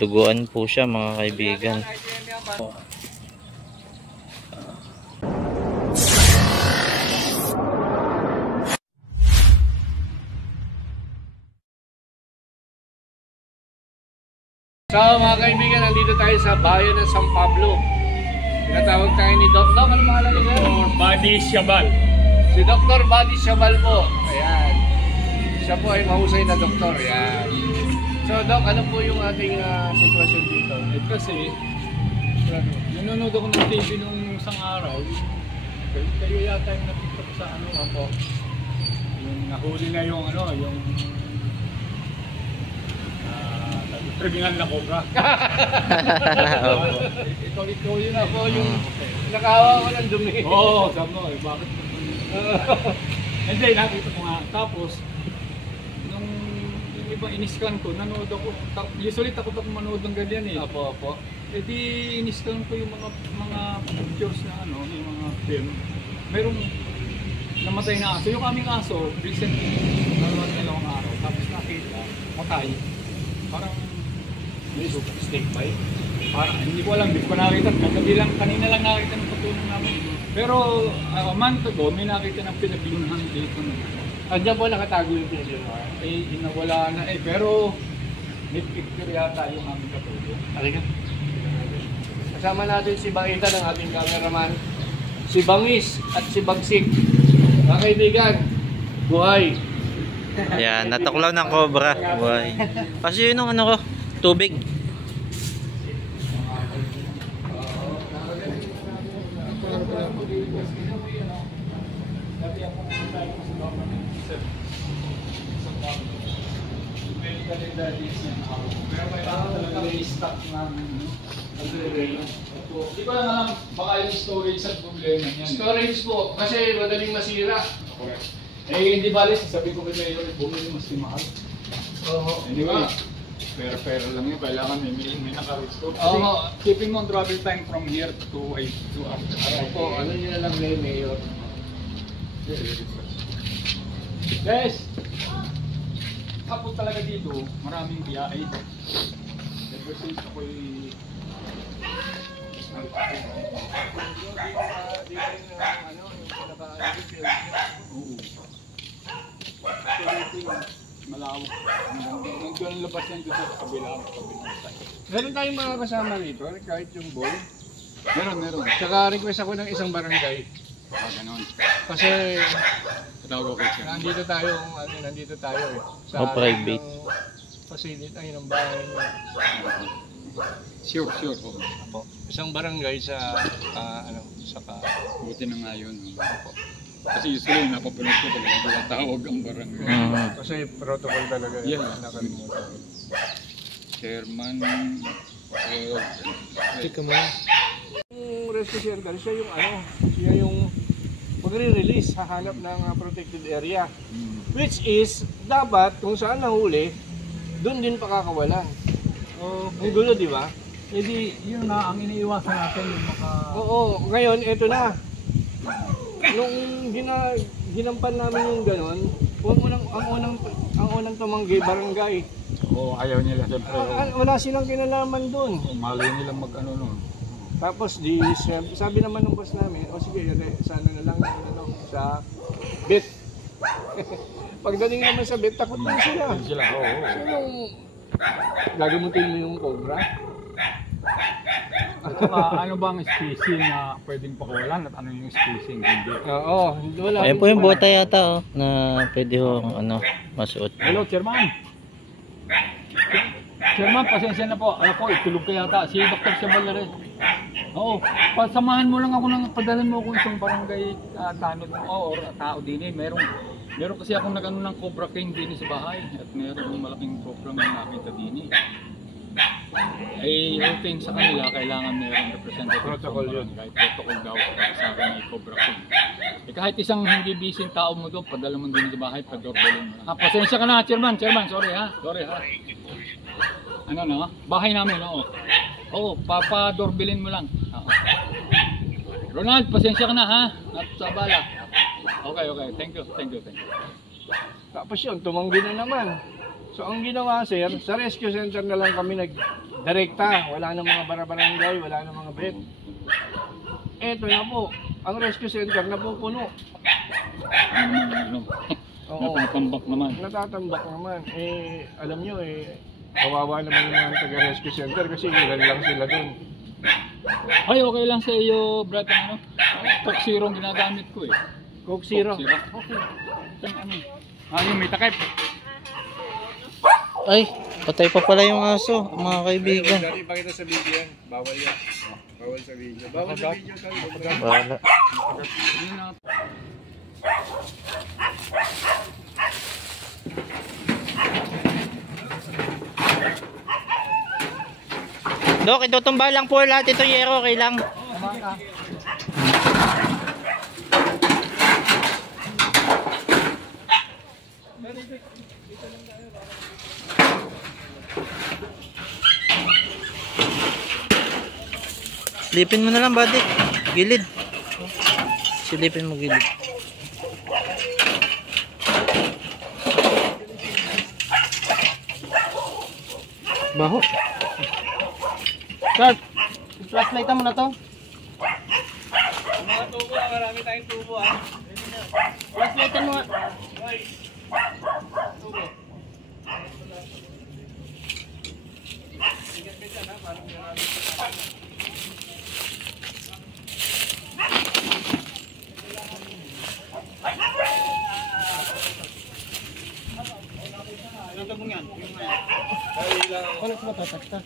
Duguan po siya mga kaibigan. So mga kaibigan, nandito tayo sa bayan ng San Pablo. Tinatawag tayo ni Doc. Doc, ano pangalan niya? Dr. Buddy Siabal. Si Dr. Buddy Siabal po. Ayan. Siya po ay mahusay na doktor. Ayan. So Doc, ano po yung ating sitwasyon dito? Kasi, nanonood ako ng TV nung isang araw. Kayo yata yung nakita ko sa ano ako. Yung nahuli na yung ano, yung tribunal na cobra. Ikaw yun ako yung nakahawa ko ng dumi. Oo, sabi mo, bakit? Hindi, nakita ko nga. Tapos, nung yung iba in-scan ko, nanood ako. Usually takot ako manood ng ganyan eh. Apo. Eh di in-scan ko yung mga pictures na ano, yung mga film. Merong namatay na aso. Yung aming aso, recently, dalawang araw. Tapos nakita, matay. Parang snake bite. Parang hindi ko alam, hindi ko nakita. Kanina lang nakita ng patuloy namin. Pero a month ago, may nakita ng pinaglunhan dito. Andiyan po nakatago yung pinaglunhan. Eh, inawala na eh. Pero may picture yata yung aming katulong. Halika. Kasama natin si Bangita ng ating cameraman. Si Bangis at si Bagsik. Mga kaibigan, buhay. Yan, natuklaw ng cobra. Buhay. Kasi yun ang ano ko, tubig. Pero kailangan talaga may stock namin. Hindi ko lang alam, baka yung storage at problema niyan. Storage po, kasi madaling masira. Eh, hindi bali, sabi ko kay Mayor, bumili mas mahal. Oo. Hindi ba? Pero lang yun, kailangan may naka-restore. Oo. Keeping on travel time from here to after. Ano po, ano nyo na lang na yung Mayor? Guys! Kapag talaga dito, maraming biyahe. Ever since ako'y... Malawak. Nandun labas yan dito sa kabilang side. Meron tayong mga kasama rito, kahit yung boy. Meron. Tsaka request ako ng isang barangay. Ganon. Kasi Patawag ako siya. nandito tayo eh. O, private. Facility, ay, ng bahay niya. Sure. Opo. Isang barangay sa, Buti na nga yun. Kasi usually napapanood ko talaga tawag ang barangay. Kasi protocol talaga yun. Yeah. Nakalimutan. Chairman. Tika mo na. Yung rescue center, siya yung magre-release, hahanap ng protected area. Which is, dapat kung saan nahuli, doon din pakakawalan. Ang gulo, di ba? Hindi, yun na ang iniiwasan natin yung Oo, ngayon, eto na. Nung ginampan namin yung ganon, ang unang tumanggi, barangay. ayaw nila siyempre. Wala silang kinalaman doon. Mali nila mag-ano nun. Tapos sabi naman ng boss namin, sige, sa ano na lang, sa bet. Pagdating naman sa bet, takot na sila. So yung gagamutin mo yung cobra. At ano bang species na pwedeng pakawalan at ano yung species hindi? Oo, wala. Ayun po yung bota yata na pwede hong masuot. Hello, Chairman. Chairman, pasensya na po. Ako, itulog ka yata. Si Dr. Siabal na rin. Oo, pasamahan mo lang ako padalhan mo ako isang barangay tanod mo or tao din eh. Meron kasi akong nag-ano ng Cobra King din sa bahay at meron malaking program na nakita din eh. Ay, hoping sa kanila kailangan meron representative Protocol yun. Kahit protocol daw sa akin ay Cobra King. Eh, kahit isang hindi busy tao mo doon, padala mo din sa bahay, padorbalin mo. Pasensya ka na, Chairman, sorry ha. Ano na? Bahay namin, oo. Oo, papadorbilin mo lang. Ronald, pasensya ka na ha. At sa bala. Okay. Thank you. Tapos yun, tumanggi na naman. So ang ginawa sir, sa rescue center na lang kami direkta, wala nang mga barabarangay, wala nang mga bet. Eto na po, ang rescue center napupuno. Ano, Oo, natatambak naman. natatambak naman. Alam nyo kawawa naman yung mga taga-rescue center kasi ilan lang sila dun. Ay, okay lang sa iyo, Brad, ano? Coke Zero ang ginagamit ko eh. Coke Zero. Coke Zero. Okay. Isang ano. Yung may takip. Ay, patay pa pala yung aso, mga kaibigan. Dati pakita sa video yan, bawal yan. Bawal sa video. Bawal sa video tayo. Wala. Yun na. Dok, itutumba lang po lahat ito yero, okay lang. Silipin mo na lang, buddy. Gilid. Silipin mo gilid. Baho. Start! Flashlightan mo na to. Mga tubo, marami tayong tubo Flashlightan mo nga. Tubo. Sigat-sigat ha, parang marami. Ano mo yan? Ano sa matatakta?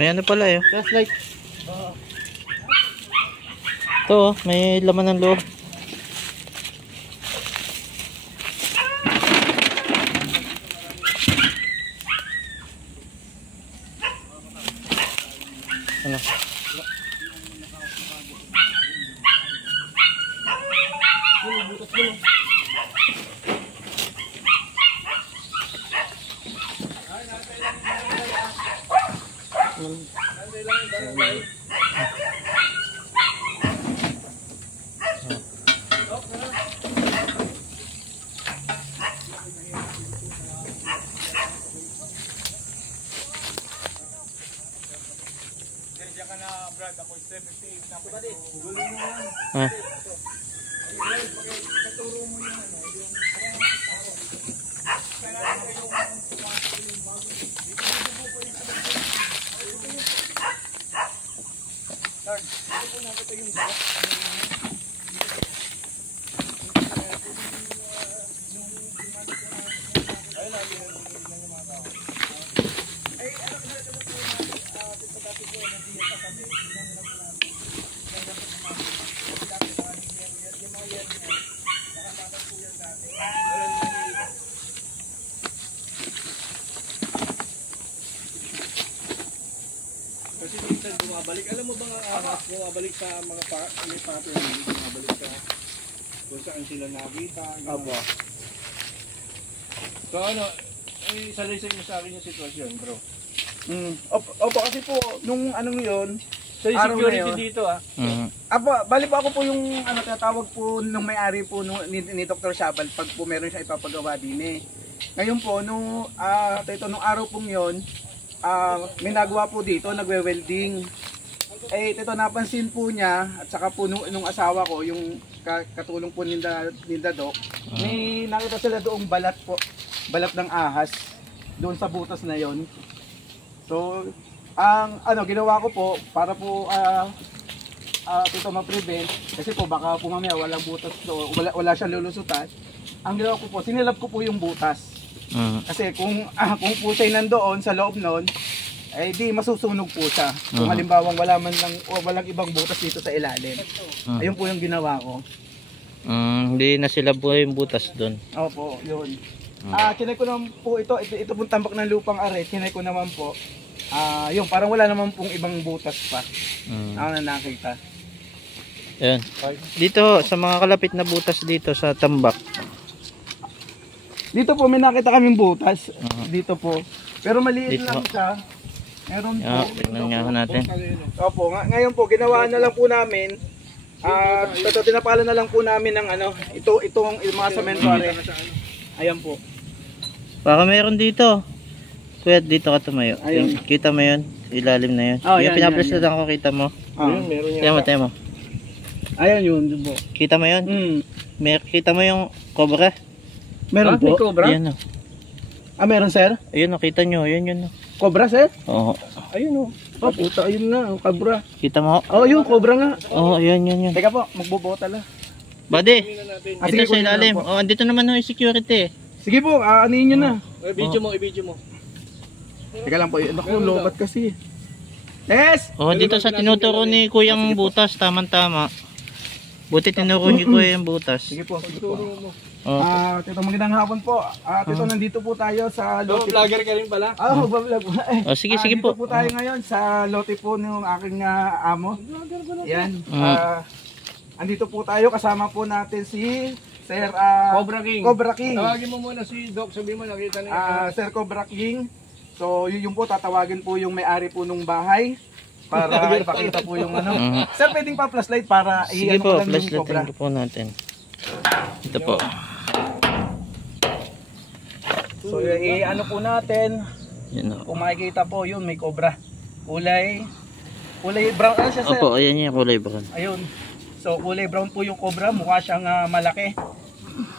May ano pala eh. Flashlight. Ito, may laman ng loob. Ano? Ah. Kasi minsan bumabalik. Alam mo ba nga bumabalik sa mga may pattern, bumabalik sa kung saan sila nakita. Opo. So ano, isalaysay mo sa akin yung sitwasyon, bro. Opo, kasi po, nung anong yun, So yung araw security na yun, dito Apo, bali po ako po yung tatawag po nung may-ari po ni Dr. Shabal pag po meron siya ipapagawa din eh. Ngayon po, nung araw pong yun, may nagawa po dito, nagwe-welding. Ito napansin po niya, at saka po nung asawa ko, yung katulong po ninda Doc, may nakita sila doong balat po, balat ng ahas, doon sa butas na yon. So, ang ginawa ko po, para po ito ma-prevent, kasi po baka po mamaya walang butas doon, wala siyang lulusutan. Ang ginawa ko po, sinilab ko po yung butas. Kasi kung po siya nandoon sa loob noon, eh di masusunog po siya. Kung halimbawang wala man lang o walang ibang butas dito sa ilalim. Ayun po yung ginawa ko. Hindi na sila buhay yung butas doon. Opo, yun. Kinay ko naman po ito pong tambak ng lupang are, kinay ko naman po. Yung parang wala naman pong ibang butas pa. Ako na nakita. Ayan. Dito sa mga kalapit na butas dito sa tambak. Dito po may nakita kaming butas. Dito po. Pero maliit Dito. lang siya. Meron po. Tingnan nga natin. Opo, ngayon po ginawa na lang po namin. Tinapalan na lang po namin ng itong mga sementoare. Ayan po. Baka meron dito. Kuya, dito ka tumayo. Ayun. Kita mo yun? Ilalim na yun. Oh, Yung yan, pinapresyodan ko, kita mo. Ayun, meron yan. Tiyan mo. Ayan yun, yun po. Kita mo yun? Kita mo yung cobra? Meron po. May cobra? Ayan o. Meron sir? Ayun o, kita nyo. Ayun o. Cobra sir? Oo. Ayun o. Puta, ayun na, cobra. Kita mo? Yun, cobra nga. Oo, yun. Teka po, magbobota lang. Buddy, Sige ito po, sa ilalim. yun lang po. Andito naman yung security. Sige po, anihin nyo na. I-video mo. Teka lang po, naku, lobat kasi. Yes! Dito sa tinuturo ni Kuyang butas, tamang-tama. Buti tinuro ni Kuya yung butas. Sige po, sige po. Oh. Tito, magandang hapon po. Tito, nandito po tayo sa lote. Vlogger ka rin pala? Magbablog po. Sige Dito po. po tayo ngayon sa lote po ng aking amo. Yan. Andito po tayo, kasama po natin si Sir Cobra King. King. Tawagin mo muna si Doc, sabihin mo nakita niya. Sir Cobra King. So yun po, tatawagin po yung may-ari po nung bahay para ipakita po yung Sir, pwedeng pa flashlight para Sige i-ano po, ko lang yung flashlight Cobra. po natin. Ito po. So i-ano po natin. Yan o. Kung makikita po, yun may Cobra. Kulay brown siya, sir. Opo, ayan yung kulay brown. Ayun. So kulay brown po yung Cobra, mukha siyang malaki.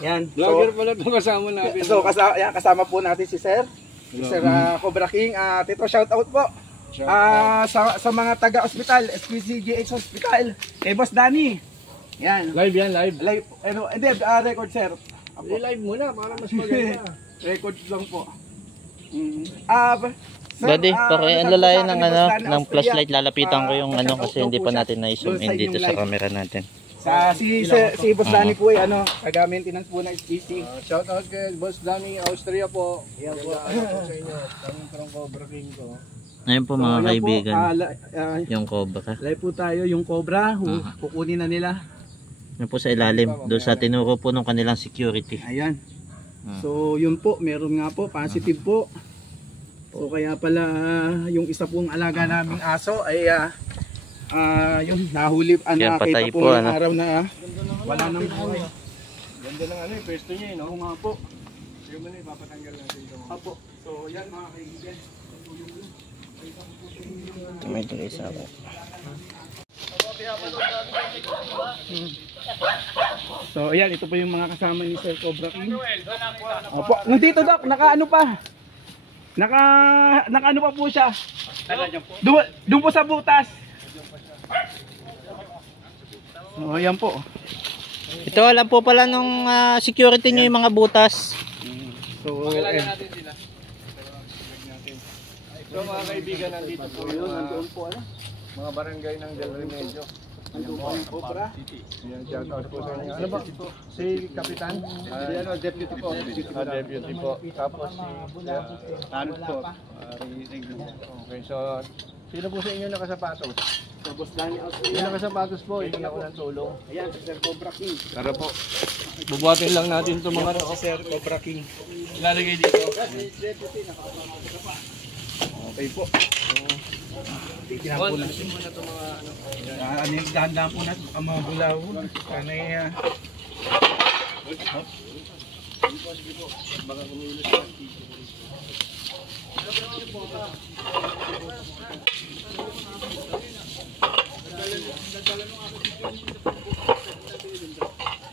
Yan. Vlogger pala itong kasama natin. So kasama po natin si Sir. Si Sir Cobra King. Tito, shout out po. Sa mga taga-hospital, SPCGH Hospital. Kay Boss Danny. Yan. Live yan, live. Live, hindi, record sir. I-live muna para mas maganda. Record lang po. Sir, Buddy, pakialalayan ng sabi ni Boss Danny, ng Australia, flashlight, lalapitan ko yung pa-shout out kasi daw hindi po pa siya. natin na-zoom Doon in sa dito inyong sa live. camera natin. Si Boss Danny po ay taga-maintenance po ng SPC. Shout out kay Boss Danny Austria po. Yan po. Ano sa inyo? Kaming from Cobra King ko. Ngayon po mga kaibigan, yung cobra. Live po tayo, yung Cobra, kukunin na nila. Yan po sa ilalim, doon sa tinuro po ng kanilang security. Ayan. So yun po, meron nga po, positive po. So kaya pala yung isa pong alaga naming aso ay yun, nahuli, Kaya patay nakita po, po ng araw na wala nang buhay. Ganda ng pwesto niya eh, no? Oo nga po. Sige mo na, ipapatanggal natin ito. Apo. So yan mga kaibigan. May tuloy sa ako. So ayan, ito po yung mga kasama ni Sir Cobra King. Opo, nandito Doc, nakaano pa. Nakaano pa po siya. Doon po sa butas. So ayan po. Ito alam po pala nung security nyo yung mga butas. So natin sila. So mga kaibigan, nandito po yun. nandoon po Mga barangay ng Del Remedio. Nandoon po yung Cobra. Yan, shout out po sa inyo. Ano ba? Si Kapitan? Deputy po. Deputy po. Tapos si Tanot po. Okay, so sino po sa inyo nakasapatos? So Boss Danny Australia. Yung nakasapatos po, hindi ako ng tulong. Ayan, si Sir Cobra King. Tara po. Bubuhatin lang natin itong mga Si Sir Cobra King. ilalagay dito. Okay po. Tingnan po natin. Muna itong mga ano. Ano yung dahan-dahan po natin, ang mga bulaw. Sana Baka kumilos na.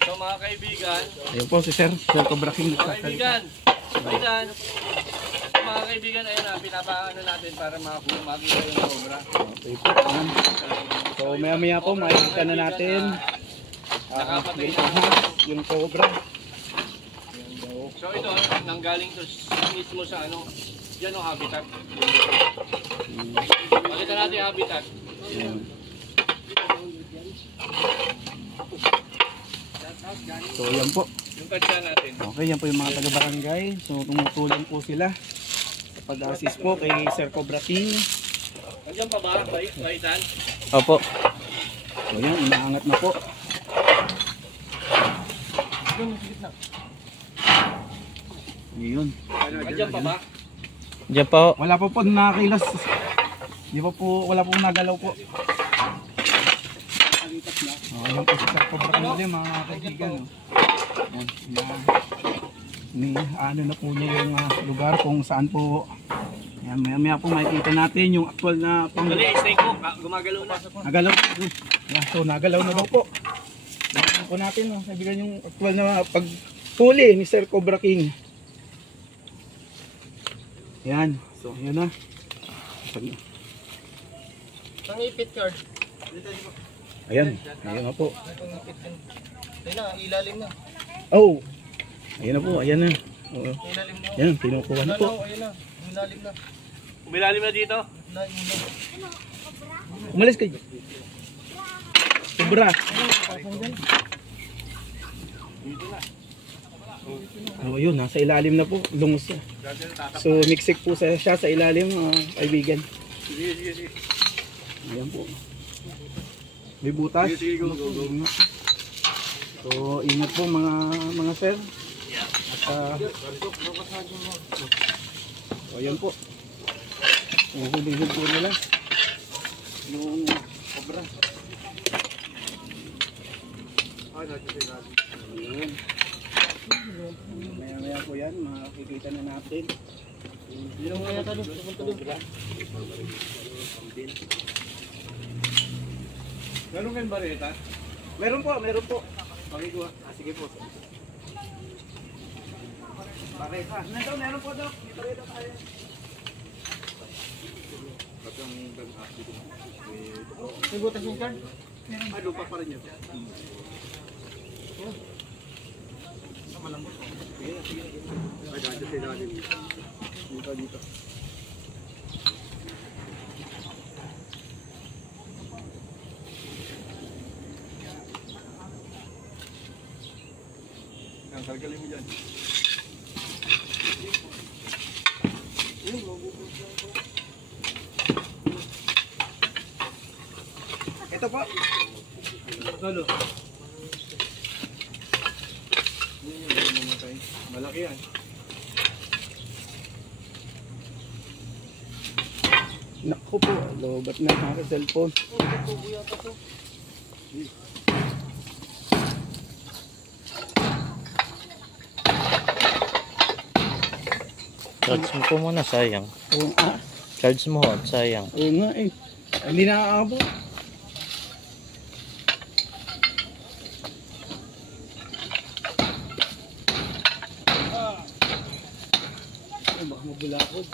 So mga kaibigan, ayun po si Sir Cobra King. mga kaibigan, ayun na, pinapaano natin para makita yung cobra. Okay po. So maya po makikita na natin Nakapatay yung na. ahas, yung Cobra. So ito, nanggaling to mismo sa ano, yan ang habitat. Pakita natin yung habitat. Ayan. So yan po. Yung tansya natin. Okay, yan po yung mga taga-barangay. So tumutulong po sila sa pag-assist po kay Sir Cobra King. Nandiyan pa ba? Baitan? Opo. So yan, inaangat na po. Yun. Nandiyan pa ba? Diyan pa ho. Wala po po nakakilos. Di pa po, wala po nagalaw po. Yan po si Sir Cobra King ulit mga kaibigan. Yan, ano na po niya yung lugar kung saan po. Yan, maya po makikita natin yung actual na Dali, snake ko. Gumagalaw na. nagalaw po. Yan, so nagalaw na daw po. Yan po natin kaibigan yung actual na pagtuli ni Sir Cobra King. Yan, so yan na. Pangipit card. Ayan, ayan na po. Ayun na, ilalim na. Oh, ayan na po, ayan na. Oo. Ilalim na. Yan, kinukuha na po. Ayun na, ilalim na. Umilalim na dito? Umalis kayo. Sobra. Oh, yun, nasa ilalim na po. Lungos siya. So, miksik po siya sa ilalim, kaibigan. Ayan po. May butas. So, ingat po mga sir. At, so, ayan po. Uhuli-huli po nila. Yung cobra. Ayan. Maya-maya po yan, makikita na natin. Yung kaya ka doon, pumunta doon. Meron kayong bareta? Meron po, meron po. Pakikuha. Sige po. Bareta. Nandun, meron po daw. Dito rin tayo. May butas yung card? Ay, lupa pa rin yun. Dito. Ang sargalin mo dyan. Ito po. Lolo. Yun yung mamatay. Malaki yan. Naku po, lobat na sa cellphone. Charge mo po muna, sayang. Oo, Charge mo ho, sayang. oo nga eh. Hindi nakakabo. Ay, baka mabulakod.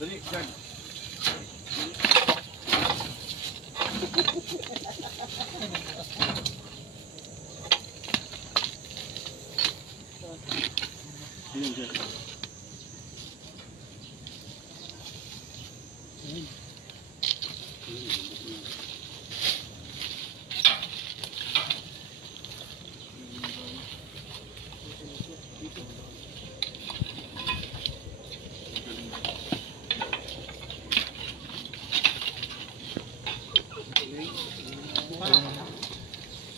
Dali, dyan.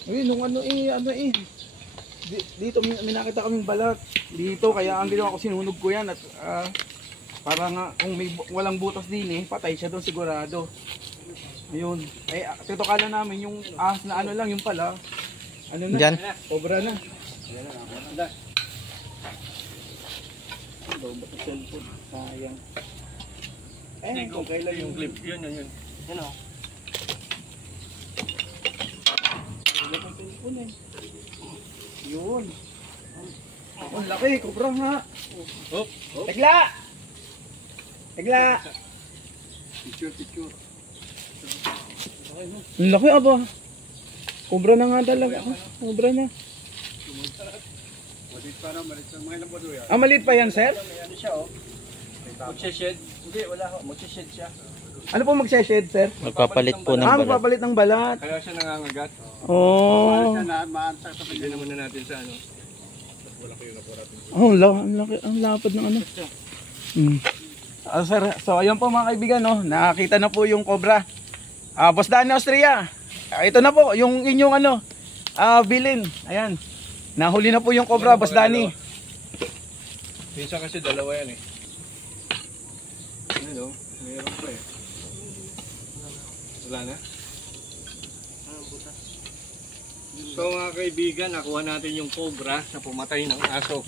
Ayun, nung dito may nakita kaming balat. Dito, kaya ang ginawa ko, sinunog ko yan. At para nga, kung walang butas din patay siya doon sigurado. Ayun. Ay, titokala namin yung ahas na ano lang, yung pala. Ano na? Diyan. Cobra na. Lobat na cellphone. Sayang. Eh, kung kailan yung clip. Yun. Yan o. Lobat ng cellphone eh. Yun. Ang laki, cobra nga. Hop. Tegla! Tegla! Picture. Ang laki aba. Cobra na nga talaga. Cobra na. Ah, maliit pa yan, sir? Ano siya, oh. Magsished? Hindi, wala ho. Magsished siya. Ano po magseshed, sir? Magpapalit po ng Ah, balat. magpapalit ng balat. Kaya siya nangangagat. Oh. Hindi naman na natin sa ano. Oh, ang lapad ng ano. Sir, so ayun po mga kaibigan, no, nakakita na po yung cobra. Boss Danny Austria. Ito na po yung inyong ano, bilin. Ayan. Nahuli na po yung cobra, Boss Danny. Minsan kasi dalawa yan eh. Ano, mayroon pa eh. Wala na? So mga kaibigan, nakuha natin yung cobra na pumatay ng aso.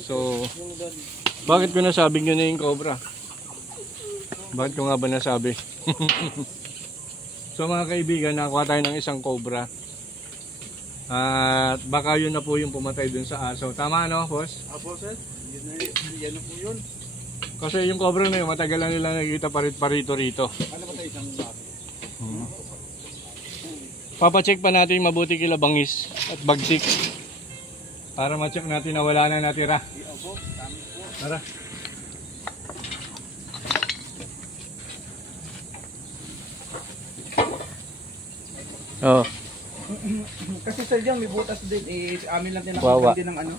So, bakit ko nasabing yun na yung cobra? Bakit ko nga ba nasabi? So mga kaibigan, nakuha tayo ng isang cobra. At baka yun na po yung pumatay dun sa aso. Tama no, boss? Apo, sir. Yan na po yun. Kasi yung cobra na yun, matagal lang nila nakikita parito rito. Ano ba tayo isang babi? Papacheck pa natin mabuti kila bangis at bagsik. Para ma-check natin na wala na natira. Tara. Oh, Kasi sir diyan may butas din. Amin lang din Wawa. din ng ano.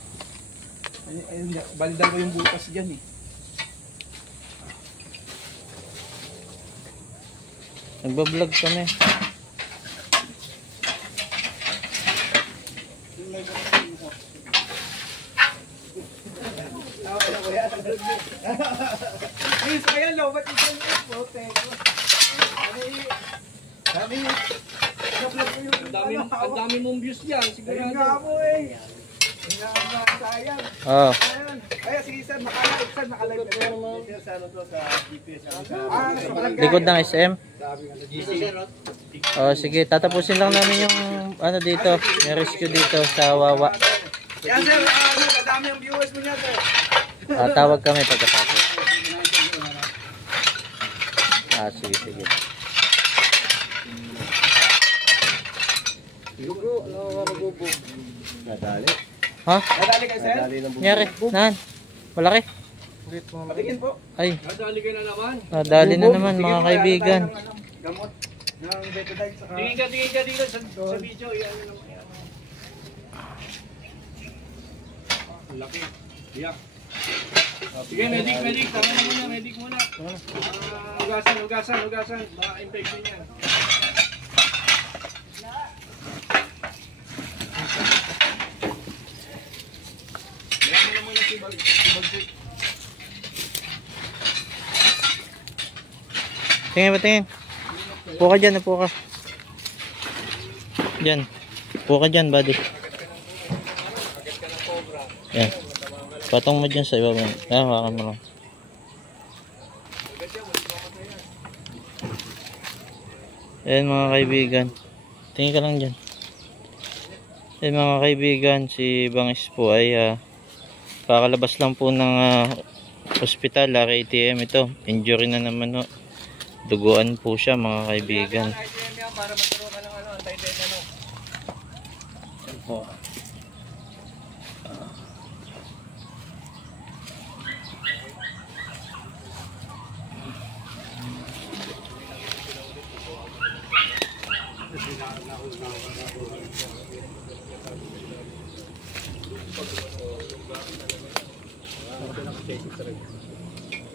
Ayun, balidan ko yung butas diyan eh. nagbablog kami. Ay, kaya lobat ito yung bote ko. Sabi, na-vlog ko yung Ang dami mong views dyan, Ayun sigurado. nga po eh. Ayun nga, sayang. Oh, Ayan. Kaya sige sir, nakalive sir, nakalive ka naman. Sir, sa ano to, sa GPS. Sa barangay. likod ng SM. Oh, sige, tatapusin lang namin yung ano dito, yung rescue dito sa Wawa. Yan sir, ano, kadami ang viewers mo niya sir. Tawag kami pagkatapos. Sige, sige. Ha? Nadali kayo sir? Nangyari? Nan? Malaki? Patingin po. Ay, Nadali ka na naman. nadali na naman mga kaibigan. Gamot ng betadine saka... Tingin ka dito sa video. Yan naman yan. Laki. Yak. Sige, medic. Tama na muna, medic muna. Hugasan. Baka infection yan. Yan mo muna si Bagsik. Tingin ba, tingin? Upo ka dyan, upo ka. Dyan. Upo ka dyan, buddy. Yan. Patong mo dyan sa iba. Hawakan mo lang. Ayan mga kaibigan. Tingin ka lang dyan. Ayan mga kaibigan, si Bangis po ay kakalabas lang po ng hospital, RATM ito. Injury na naman ho. Duguan po siya mga kaibigan. Para maturo ka ng ano, anti-tetanus.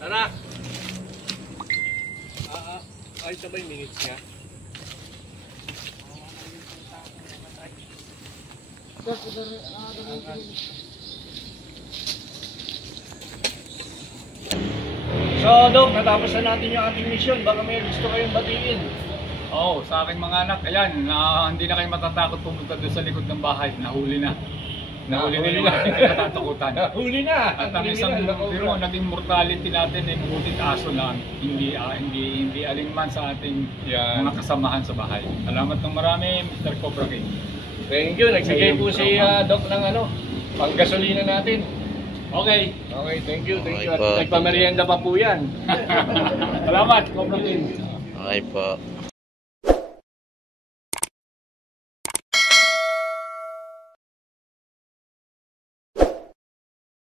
Tara! Ay, sabay minutes nga. So, Dok, natapos na natin yung ating mission. Baka may gusto kayong batiin. Oo, sa aking mga anak, ayan, hindi na kayo matatakot pumunta doon sa likod ng bahay. Nahuli na. Nahuli na yung ating kinatatakutan. Huli na! At ang isang pero naging mortality natin ay butit aso lang, hindi alinman sa ating mga kasamahan sa bahay. Salamat ng marami, Mr. Cobra King. Thank you. Nagsigay po si Doc ng ano, panggasolina natin. Okay. Okay, thank you. Okay At po. nagpamerienda pa po yan. Salamat, Cobra King. Okay po.